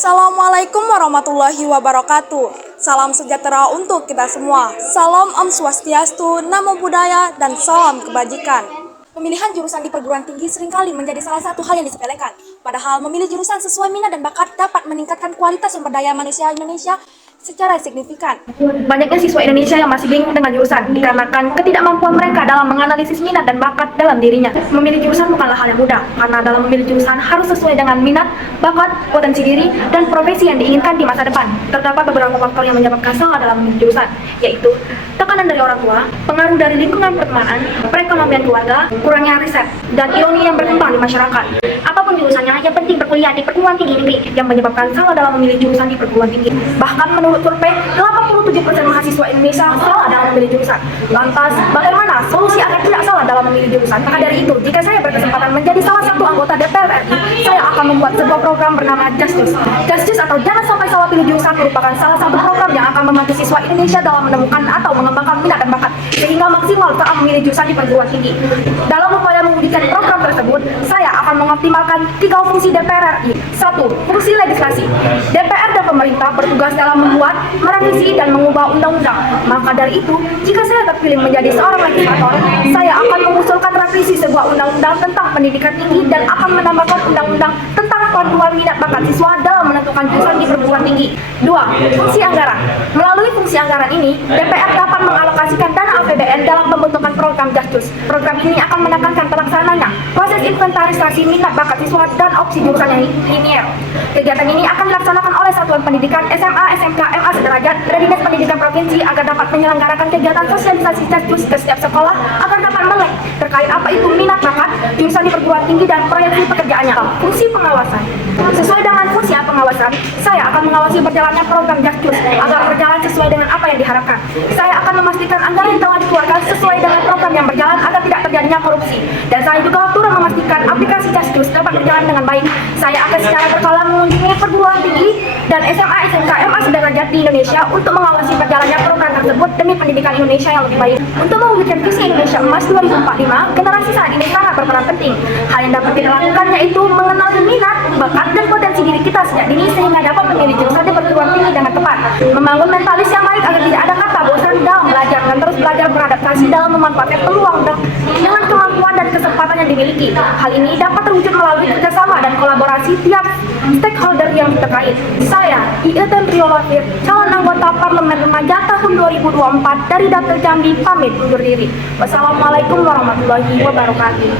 Assalamualaikum warahmatullahi wabarakatuh. Salam sejahtera untuk kita semua. Salam Om Swastiastu, Namo Buddhaya, dan salam kebajikan. Pemilihan jurusan di perguruan tinggi seringkali menjadi salah satu hal yang disepelekan. Padahal memilih jurusan sesuai minat dan bakat dapat meningkatkan kualitas sumber daya manusia Indonesia secara signifikan. Banyaknya siswa Indonesia yang masih bingung dengan jurusan dikarenakan ketidakmampuan mereka dalam menganalisis minat dan bakat dalam dirinya. Memilih jurusan bukanlah hal yang mudah, karena dalam memilih jurusan harus sesuai dengan minat, bakat, potensi diri, dan profesi yang diinginkan di masa depan. Terdapat beberapa faktor yang menyebabkan salah dalam memilih jurusan, yaitu tekanan dari orang tua, pengaruh dari lingkungan pertemanan, perekonomian keluarga, kurangnya riset, dan ironi yang berkembang di masyarakat. Apapun jurusannya, yang penting berkuliah di perguruan tinggi negeri yang menyebabkan salah dalam memilih jurusan di perguruan tinggi. Bahkan menurut survei, 87% mahasiswa Indonesia salah dalam memilih jurusan. Lantas, bagaimana solusi agar tidak salah dalam memilih jurusan? Maka dari itu, jika saya berkesempatan menjadi salah satu anggota DPR RI, saya akan membuat sebuah program bernama JUSJUS. JUSJUS atau Jangan Sampai Salah Pilih Jurusan merupakan salah satu program yang akan membantu siswa Indonesia dalam menemukan atau mengembangkan minat dan bakat sehingga maksimal saat memilih jurusan di perguruan tinggi. Dalam upaya mewujudkan program tersebut, saya akan mengoptimalkan 3 fungsi DPR RI. 1. Fungsi legislasi. DPR dan pemerintah bertugas dalam membuat, merevisi, dan mengubah undang-undang. Maka dari itu, jika saya terpilih menjadi seorang legislator, saya akan mengusulkan revisi sebuah undang-undang tentang pendidikan tinggi dan akan menambahkan undang-undang tentang panduan minat bakat siswa dalam menentukan jurusan di perguruan tinggi. 2. Fungsi anggaran. Melalui fungsi anggaran ini, DPR dapat mengalokasikan dana APBN dalam pembentukan program JUSJUS. Program ini akan menekankan pelaksananya proses inventarisasi minat bakat siswa dan opsi jurusan yang linier. Kegiatan ini akan dilaksanakan oleh Satuan Pendidikan SMA, SMK, MA sederajat dan Dinas Pendidikan Provinsi agar dapat menyelenggarakan kegiatan sosialisasi JUSJUS ke setiap sekolah agar dapat melek terkait apa itu minat bakat, jurusan di perguruan tinggi, dan proyeksi pekerjaannya. Fungsi pengawasan. Sesuai dengan fungsi pengawasan, saya akan mengawasi berjalannya program JUSJUS agar berjalan sesuai dengan apa yang diharapkan. Saya akan memastikan anggaran yang telah dikeluarkan sesuai dengan program yang berjalan agar tidak terjadinya korupsi. Dan saya juga turut memastikan aplikasi JUSJUS dapat berjalan dengan baik. Saya akan secara berkala mengunjungi perguruan tinggi dan SMA, SMK, MA sederajat di Indonesia untuk mengawasi berjalannya program tersebut demi pendidikan Indonesia yang lebih baik. Untuk mewujudkan visi Indonesia Emas 2045, generasi saat ini sangat berperan penting. Hal yang dapat kita lakukan yaitu mengenal minat, bakat, dan potensi diri kita sejak dini sehingga dapat memilih jurusan di perguruan tinggi dengan tepat. Membangun mentalis yang baik agar tidak ada kata bosan dalam belajar dan terus belajar beradaptasi dalam memanfaatkan peluang dengan kemampuan dan kesempatan yang dimiliki. Hal ini dapat terwujud melalui kerjasama dan kolaborasi tiap stakeholder yang terkait. Saya, Iyeten Riolafir, calon anggota Parlemen Remaja tahun 2024 dari Dapil Jambi, pamit undur diri. Wassalamualaikum warahmatullahi wabarakatuh.